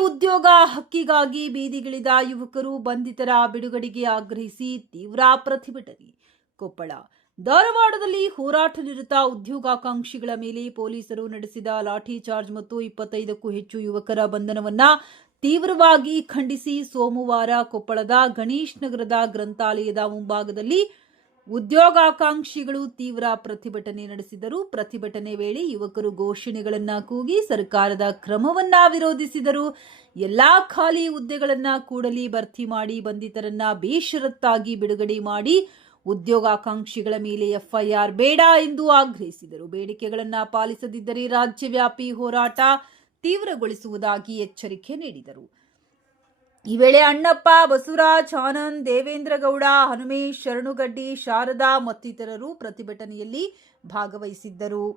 ಉದ್ಯೋಗ ಹಕ್ಕಿಗಾಗಿ ಬೀದಿಗಿಳಿದ ಯುವಕರು ಬಂಧಿತರ ಬಿಡುಗಡೆಗೆ ಆಗ್ರಹಿಸಿ ತೀವ್ರ ಪ್ರತಿಭಟನೆ. ಕೊಪ್ಪಳ. ಧಾರವಾಡದಲ್ಲಿ ಹೋರಾಟ ನಿರತ ಉದ್ಯೋಗಾಕಾಂಕ್ಷಿಗಳ ಮೇಲೆ ಪೊಲೀಸರು ನಡೆಸಿದ ಲಾಠಿ ಚಾರ್ಜ್ ಮತ್ತು ಇಪ್ಪತ್ತೈದಕ್ಕೂ ಹೆಚ್ಚು ಯುವಕರ ಬಂಧನವನ್ನ ತೀವ್ರವಾಗಿ ಖಂಡಿಸಿ ಸೋಮವಾರ ಕೊಪ್ಪಳದ ಗಣೇಶ್ ನಗರದ ಗ್ರಂಥಾಲಯದ ಮುಂಭಾಗದಲ್ಲಿ ಉದ್ಯೋಗಾಕಾಂಕ್ಷಿಗಳು ತೀವ್ರ ಪ್ರತಿಭಟನೆ ನಡೆಸಿದರು. ಪ್ರತಿಭಟನೆ ವೇಳೆ ಯುವಕರು ಘೋಷಣೆಗಳನ್ನ ಕೂಗಿ ಸರ್ಕಾರದ ಕ್ರಮವನ್ನ ವಿರೋಧಿಸಿದರು. ಎಲ್ಲಾ ಖಾಲಿ ಹುದ್ದೆಗಳನ್ನ ಕೂಡಲೇ ಭರ್ತಿ ಮಾಡಿ ಬಂಧಿತರನ್ನ ಬೇಷರತ್ತಾಗಿ ಬಿಡುಗಡೆ ಮಾಡಿ ಉದ್ಯೋಗಾಕಾಂಕ್ಷಿಗಳ ಮೇಲೆ ಎಫ್ಐಆರ್ ಬೇಡ ಎಂದು ಆಗ್ರಹಿಸಿದರು. ಬೇಡಿಕೆಗಳನ್ನ ಪಾಲಿಸದಿದ್ದರೆ ರಾಜ್ಯವ್ಯಾಪಿ ಹೋರಾಟ ತೀವ್ರಗೊಳಿಸುವುದಾಗಿ ಎಚ್ಚರಿಕೆ ನೀಡಿದರು. ಈ ವೇಳೆ ಅಣ್ಣಪ್ಪ ಬಸವರಾಜ್ ಆನಂದ್, ದೇವೇಂದ್ರ ಗೌಡ, ಹನುಮೇಶ್, ಶರಣುಗಡ್ಡಿ, ಶಾರದಾ ಮತ್ತಿತರರು ಪ್ರತಿಭಟನೆಯಲ್ಲಿ ಭಾಗವಹಿಸಿದ್ದರು.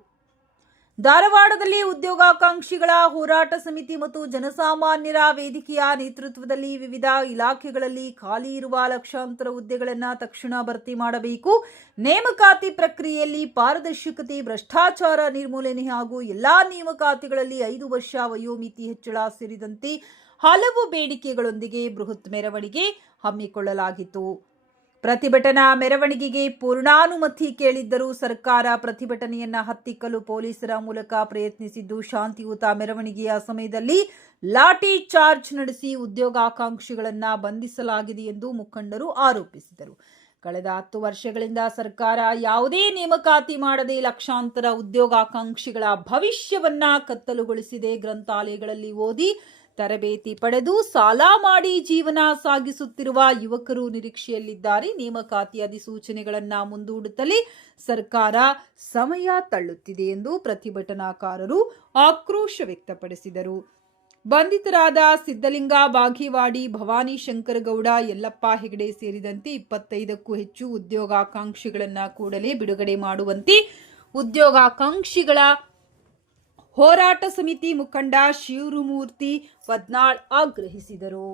ಧಾರವಾಡದಲ್ಲಿ ಉದ್ಯೋಗಾಕಾಂಕ್ಷಿಗಳ ಹೋರಾಟ ಸಮಿತಿ ಮತ್ತು ಜನಸಾಮಾನ್ಯರ ವೇದಿಕೆಯ ನೇತೃತ್ವದಲ್ಲಿ ವಿವಿಧ ಇಲಾಖೆಗಳಲ್ಲಿ ಖಾಲಿ ಇರುವ ಲಕ್ಷಾಂತರ ಹುದ್ದೆಗಳನ್ನು ತಕ್ಷಣ ಭರ್ತಿ ಮಾಡಬೇಕು. ನೇಮಕಾತಿ ಪ್ರಕ್ರಿಯೆಯಲ್ಲಿ ಪಾರದರ್ಶಕತೆ, ಭ್ರಷ್ಟಾಚಾರ ನಿರ್ಮೂಲನೆ ಹಾಗೂ ಎಲ್ಲಾ ನೇಮಕಾತಿಗಳಲ್ಲಿ ಐದು ವರ್ಷ ವಯೋಮಿತಿ ಹೆಚ್ಚಳ ಸೇರಿದಂತೆ ಹಲವು ಬೇಡಿಕೆಗಳೊಂದಿಗೆ ಬೃಹತ್ ಮೆರವಣಿಗೆ ಹಮ್ಮಿಕೊಳ್ಳಲಾಗಿತ್ತು. ಪ್ರತಿಭಟನಾ ಮೆರವಣಿಗೆಗೆ ಪೂರ್ಣಾನುಮತಿ ಕೇಳಿದ್ದರೂ ಸರ್ಕಾರ ಪ್ರತಿಭಟನೆಯನ್ನ ಹತ್ತಿಕ್ಕಲು ಪೊಲೀಸರ ಮೂಲಕ ಪ್ರಯತ್ನಿಸಿದ್ದು ಶಾಂತಿಯುತ ಮೆರವಣಿಗೆಯ ಸಮಯದಲ್ಲಿ ಲಾಠಿ ಚಾರ್ಜ್ ನಡೆಸಿ ಉದ್ಯೋಗಾಕಾಂಕ್ಷಿಗಳನ್ನ ಬಂಧಿಸಲಾಗಿದೆ ಎಂದು ಮುಖಂಡರು ಆರೋಪಿಸಿದರು. ಕಳೆದ ಹತ್ತು ವರ್ಷಗಳಿಂದ ಸರ್ಕಾರ ಯಾವುದೇ ನೇಮಕಾತಿ ಮಾಡದೆ ಲಕ್ಷಾಂತರ ಉದ್ಯೋಗಾಕಾಂಕ್ಷಿಗಳ ಭವಿಷ್ಯವನ್ನ ಕತ್ತಲುಗೊಳಿಸಿದೆ. ಗ್ರಂಥಾಲಯಗಳಲ್ಲಿ ಓದಿ ತರಬೇತಿ ಪಡೆದು ಸಾಲ ಮಾಡಿ ಜೀವನ ಸಾಗಿಸುತ್ತಿರುವ ಯುವಕರು ನಿರೀಕ್ಷೆಯಲ್ಲಿದ್ದಾರೆ. ನೇಮಕಾತಿ ಅಧಿಸೂಚನೆಗಳನ್ನು ಮುಂದೂಡುತ್ತಲೇ ಸರ್ಕಾರ ಸಮಯ ತಳ್ಳುತ್ತಿದೆ ಎಂದು ಪ್ರತಿಭಟನಾಕಾರರು ಆಕ್ರೋಶ ವ್ಯಕ್ತಪಡಿಸಿದರು. ಬಂಧಿತರಾದ ಸಿದ್ದಲಿಂಗ ಬಾಗೇವಾಡಿ, ಭವಾನಿ ಶಂಕರಗೌಡ, ಯಲ್ಲಪ್ಪ ಹೆಗಡೆ ಸೇರಿದಂತೆ ಇಪ್ಪತ್ತೈದಕ್ಕೂ ಹೆಚ್ಚು ಉದ್ಯೋಗಾಕಾಂಕ್ಷಿಗಳನ್ನು ಕೂಡಲೇ ಬಿಡುಗಡೆ ಮಾಡುವಂತೆ ಉದ್ಯೋಗಾಕಾಂಕ್ಷಿಗಳ ಹೋರಾಟ ಸಮಿತಿ ಮುಖಂಡ ಶಿವರುಮೂರ್ತಿ ಪದ್ನಾಳ್ ಆಗ್ರಹಿಸಿದರು.